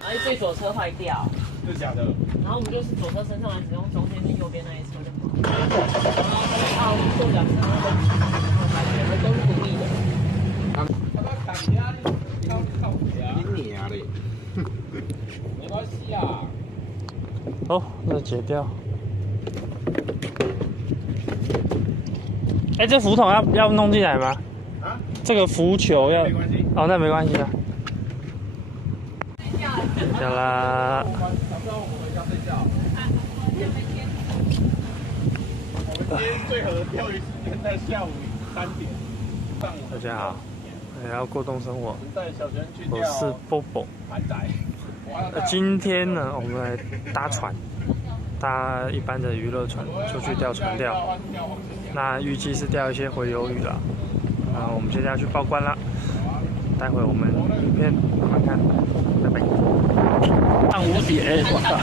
然后最左车坏掉，是假的。然后我们就是左车升上来，只用中间跟右边那一车就好。然后它是坐脚车跟都是独立的。你娘嘞！没关系啊。哦，那解掉。哎，这浮筒要弄进来吗？啊？这个浮球要？没关系。哦，那没关系啊。掉啦。早上我们要睡觉。我们今天最合的钓鱼时间在下午3点。上午。大家好，来到过动生活。带小轩去我是 Bobo。盘仔。今天呢，我们来搭船，搭一般的娱乐船出去钓船钓。那预计是钓一些洄游鱼啦。我们现在要去报关啦。待会我们影片观看，拜拜。上5点，我操！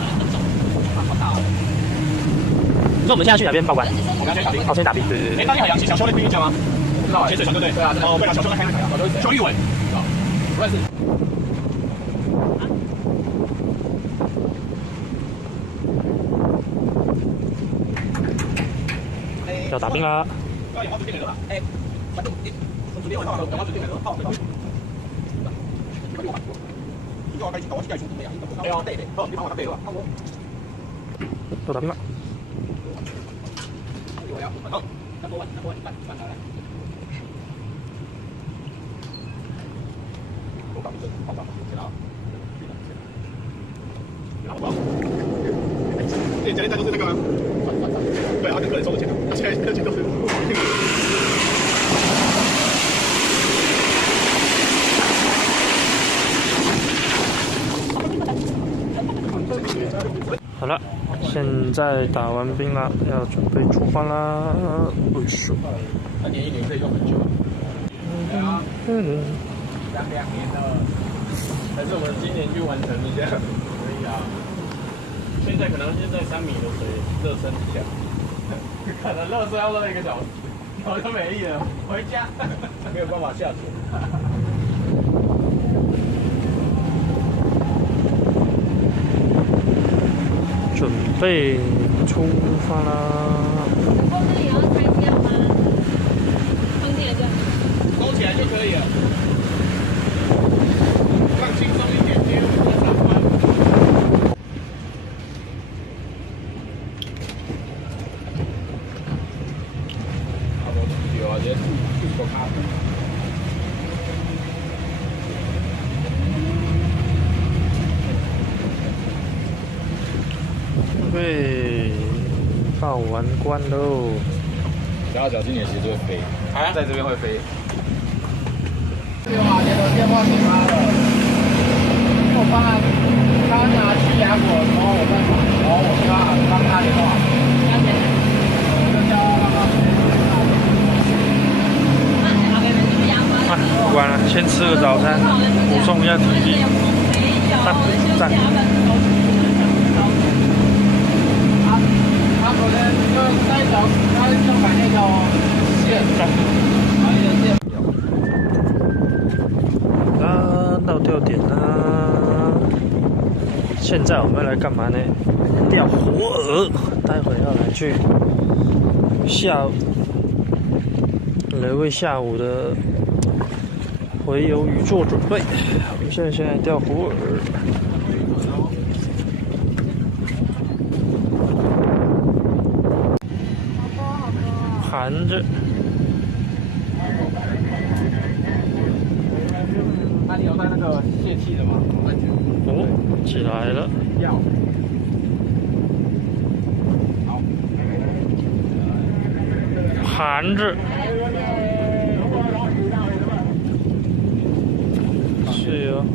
你说我们现在去哪边报关？我们要先打兵。好，先打兵。对对对。大家好，杨小修那听你讲吗？不知道，潜水船对不对？对啊。哦，对了，小修那开那个，修玉伟，不认识。要打兵啦！哎，从昨天晚上，然后昨天晚上泡，要打兵了！对，家里带都是那个吗？对啊，跟客人收的钱，现在客气都是。好了，现在打完兵了，要准备出发啦。不是。那年1年可以用很久。对啊。2年了，还是我们今年去完成一下。可以啊。现在可能现在3米的水热身一下，可能热身要热1个小时，我就没力了，回家没有办法下水。准备出发啦！后面也要拆掉吗？放进来就好。收起来就可以了，放轻松一点，接我们的长官。有啊，直接吐口咖啡。对，报完关喽。然后小心你的鞋就会飞，啊，在这边会飞。对啊，连我电话给他了，因为我帮他拿去雅果的时候我在忙，然后我帮他联络。不管了，先吃个早餐，补充一下体力。赞。他昨天就那一条，他就买那条线，买一条线。到钓点啦！现在我们来干嘛呢？钓活饵，待会要来去来为下午的洄游鱼做准备。我们现在先来钓活饵。含着。那你有带那个泄气的吗？哦，起来了。要。好。含着。是哦。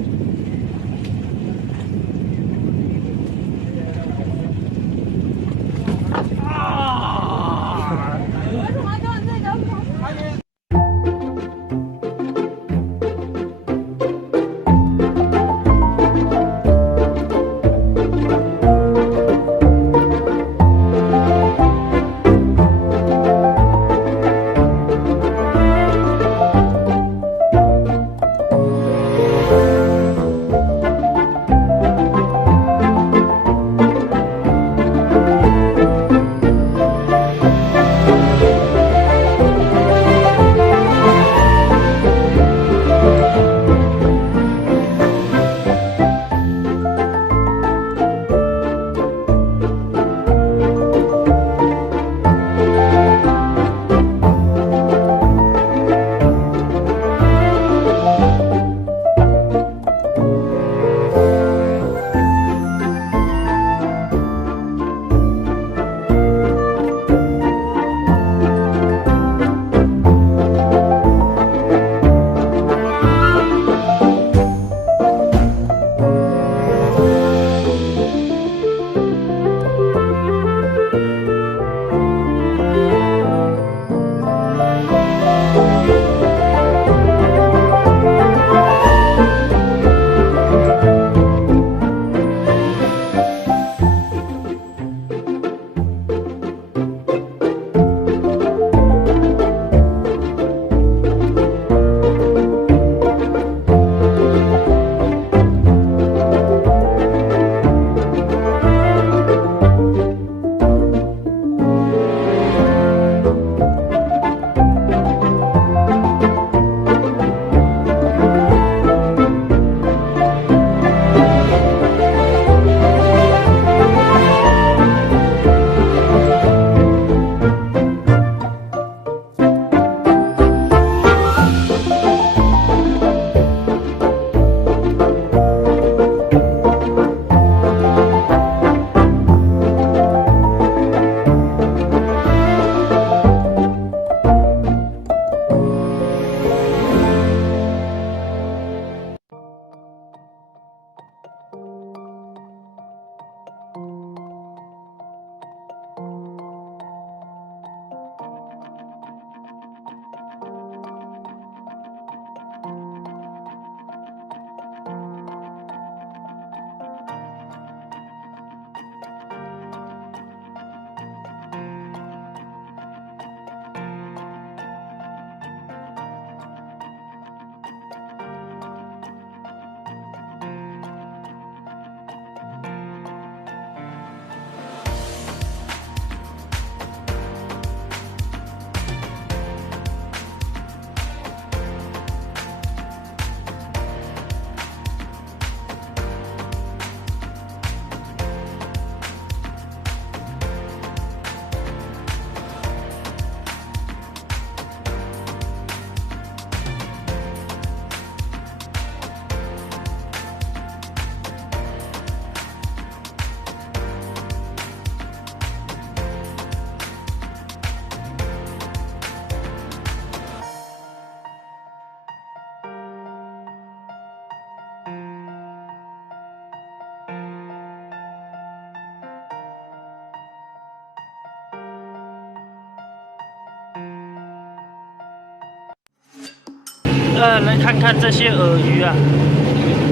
来看看这些鲈鱼啊，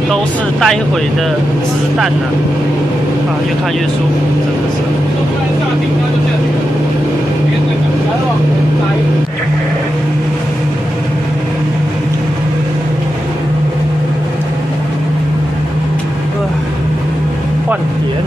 都是待会的子弹呐！啊，越看越舒服，真的是。突然下停，它就下去了。来往前来。换点。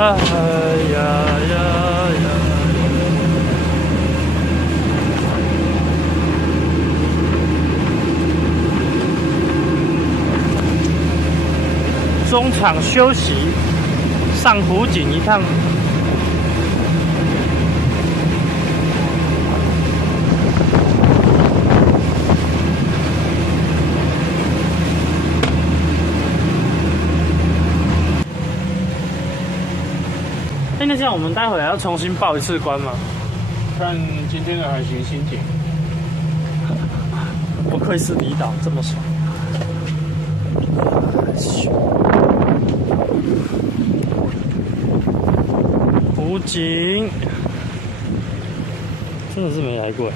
哎呀呀呀！中场休息，上湖景一趟。那这样我们待会还要重新报一次关吗？看今天的海巡心情。不愧是离岛，这么爽。湖景，真的是没来过。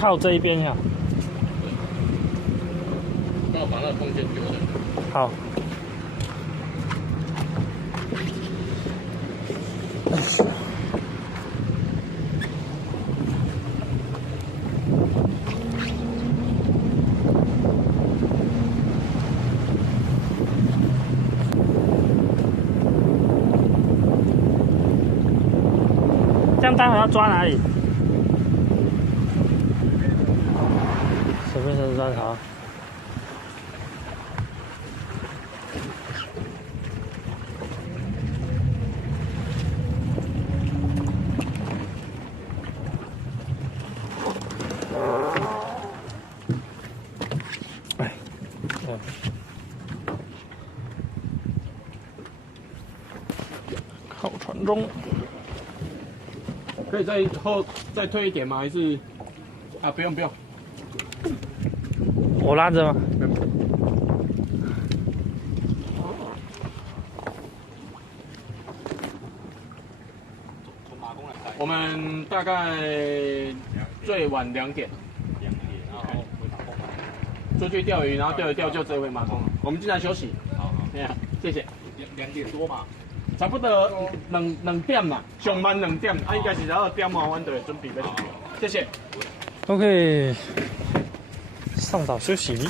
靠这一边呀。帮我把那个空间丢了。好。这样待会要抓哪里？随便抓好。哎，靠船中。可以再推一点吗？还是啊？不用。我拉着吗？我们大概最晚2点，然后出去钓鱼，然后钓一钓就直接回马公了。我们进来休息。好，谢谢。2点多嘛。差不多两点啦，上班2点，应该是2点嘛，我们就会准备要去。谢谢。OK， 上岛休息。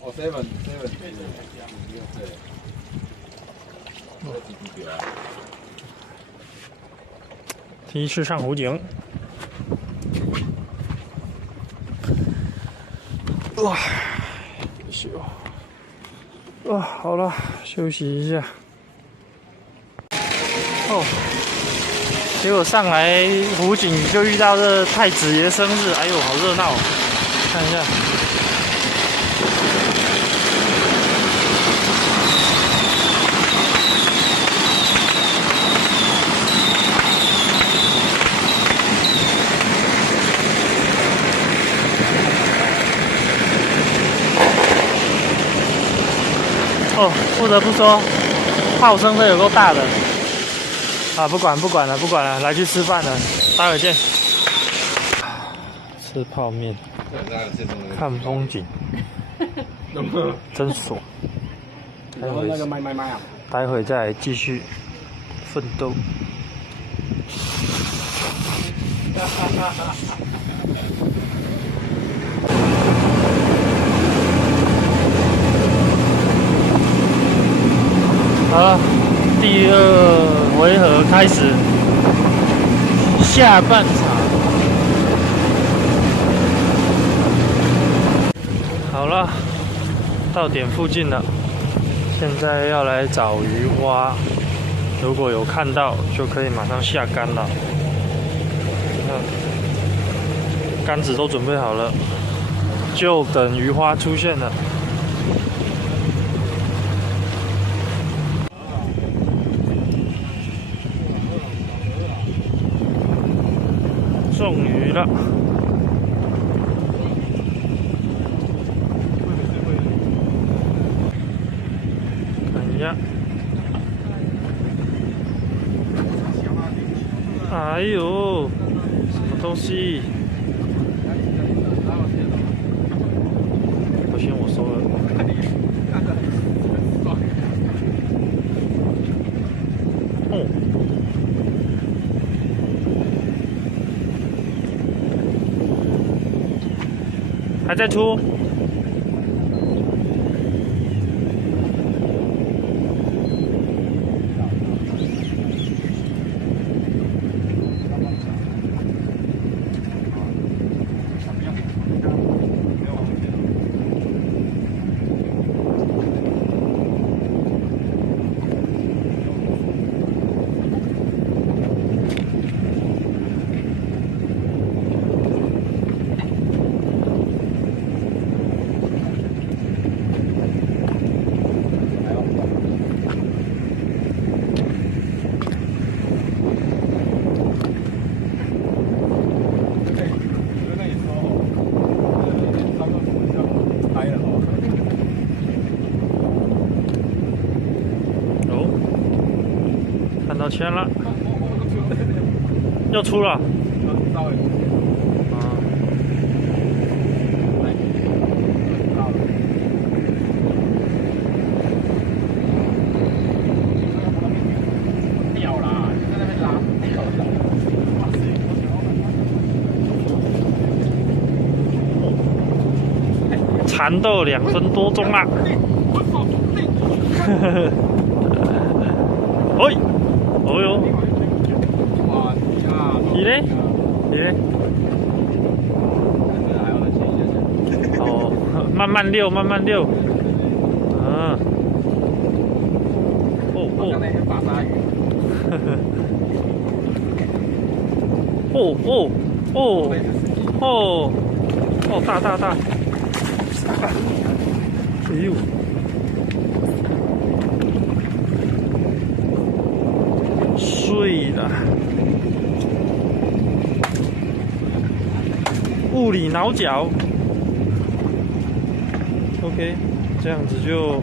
哦，7。第一次上湖景。哇，休。哇，好了，休息一下。哦，结果上来湖景就遇到这太子爷生日，哎呦，好热闹！看一下。哦，不得不说，炮声都有够大的。啊，不管了，来去吃饭了，待会见。吃泡面，看风景，真爽。待会再来继续奋斗。好了，第2回合开始，下半场。好了，到点附近了，现在要来找鱼花。如果有看到，就可以马上下竿了。竿子都准备好了，就等鱼花出现了。中鱼了，看一下，哎呦，什么东西？不行，我收了。哦。还在出，到签了，又出了。缠斗2分多钟啦！哎，哦哟，你嘞？你嘞？哦，慢慢溜，慢慢溜。啊。哦哦。哦哦哦哦哦，大大大！哎呦！碎了，物理挠脚。OK， 这样子就。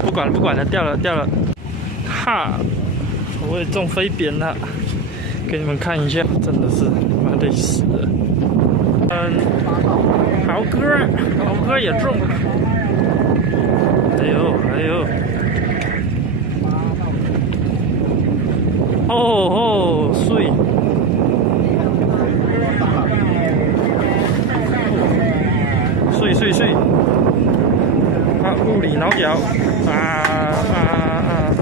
不管了，不管了，掉了掉了。哈，我也中飞扁了，给你们看一下，真的是妈累死了。豪哥也中了。哎呦哎呦！哦哦，碎！碎碎碎！啊，物理挠脚！啊啊啊！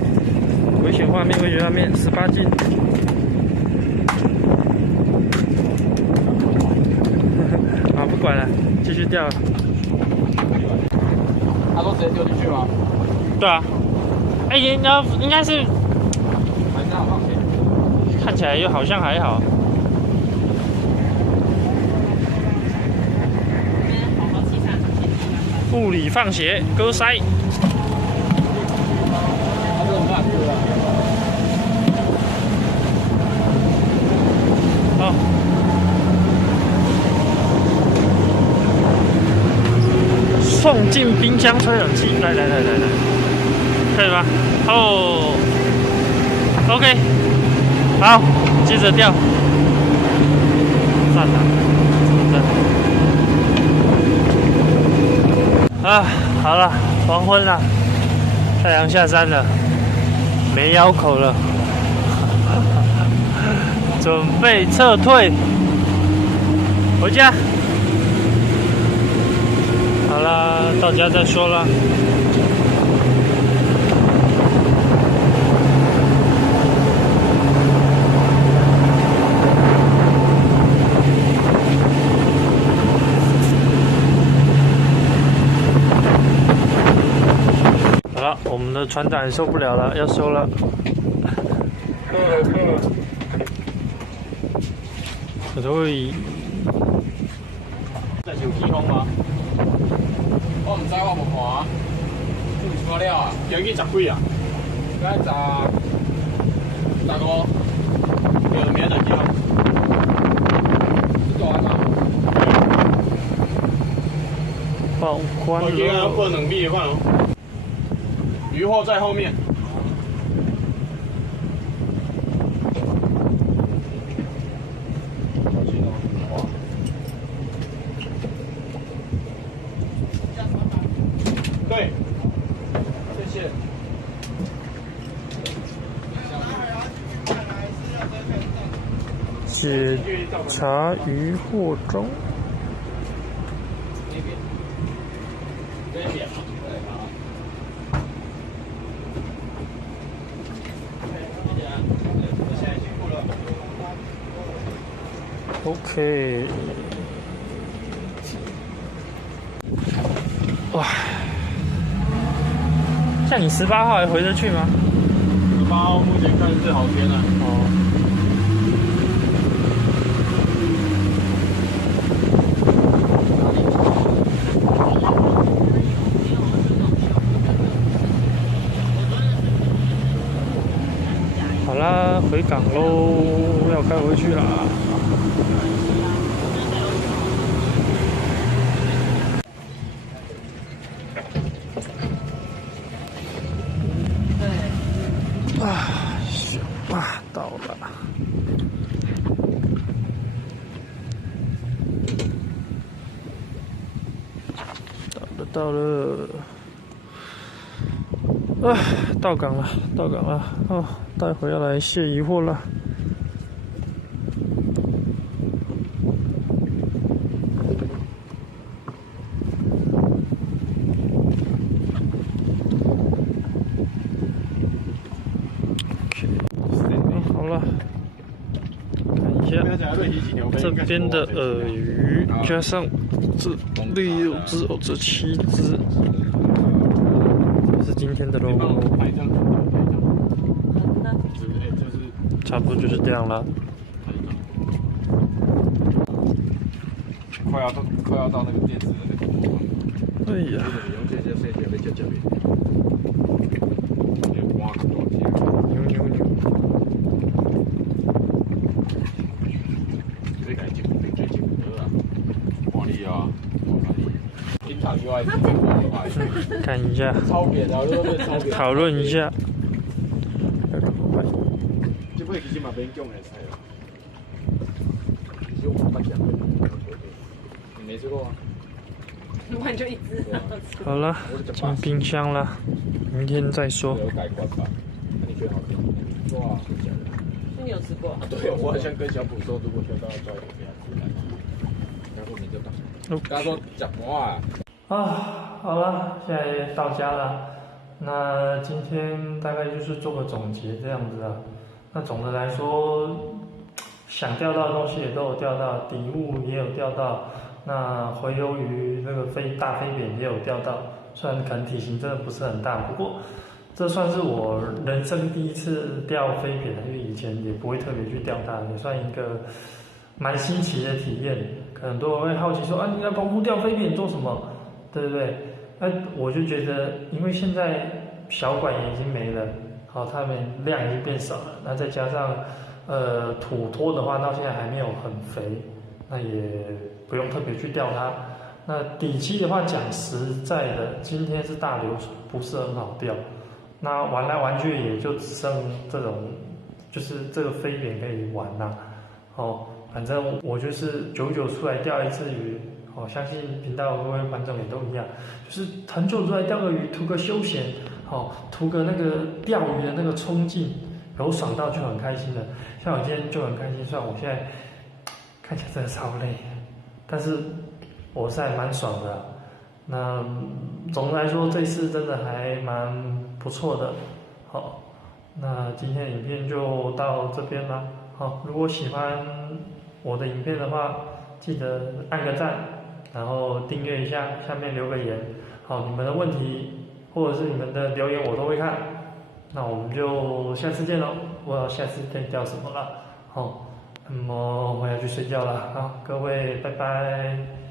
危险画面，危险画面，18禁！来，继续钓。他都直接丢进去吗？对啊，哎，应该是，还是好放心。看起来又好像还好。物理放血，勾塞。他这种大哥啊。好。送进冰箱吹冷气，来，可以吧？哦 ，OK， 好，接着钓，赞了，赞。啊，好了，黄昏了，太阳下山了，没腰口了，准备撤退，回家。好啦，到家再说啦。好了，我们的船长也受不了了，要收了。够了。对。这是有起风吗？我唔知，我无看啊。你出了啊？今日10几啊？今日15，有明日起风。这大啊？放宽了。我今日要分2米的看哦。渔获在后面。对，谢谢。检查渔获中。这边。现在辛苦了。OK。哇，像你18号还回得去吗18号目前看是好天了。哦。好啦，回港喽，要开回去啦。到了，到了，到港了，哦，待会要来卸渔获了。好了，看一下这边的饵鱼，加上这6只哦，这7只，是今天的喽。差不多就是这样了。快要到那个电池的那个地方。哎呀！牛。看一下，讨论一下。这尾其实嘛免讲的菜啦，其实我们捌讲过，你没吃过吗？我就一只。好了，进冰箱了，明天再说。有改观吧？那你觉得好吃？哇，真假的？你有吃过？对，我好像跟小普说，如果钓到要抓一点给他吃。然后你就打。他说讲话好了，现在到家了。那今天大概就是做个总结这样子啊。那总的来说，想钓到的东西也都有钓到，底物也有钓到，那回游鱼那个大飞扁也有钓到，虽然可能体型真的不是很大，不过这算是我人生第一次钓飞扁，因为以前也不会特别去钓它，也算一个蛮新奇的体验。可能很多人会好奇说啊，你来澎湖钓飞扁做什么？对不对？那我就觉得，因为现在小管也已经没了，好，它们量已经变少了，那再加上土托的话，到现在还没有很肥，那也不用特别去钓它。那底栖的话，讲实在的，今天是大流水，不是很好钓。那玩来玩去也就只剩这种，就是这个飞扁可以玩啦。哦，反正我就是久久出来钓一次鱼。哦，相信频道各位观众也都一样，就是很久出来钓个鱼，图个休闲，哦，图个那个钓鱼的那个冲劲，有爽到就很开心了。像我今天就很开心，虽然我现在看起来真的超累，但是我是还蛮爽的啦。那总的来说，这次真的还蛮不错的。好，那今天的影片就到这边啦。好，如果喜欢我的影片的话，记得按个赞。然后订阅一下，下面留个言，好，你们的问题或者是你们的留言我都会看。那我们就下次见喽，我下次可以钓什么了？好，那么我要去睡觉了，好，各位拜拜。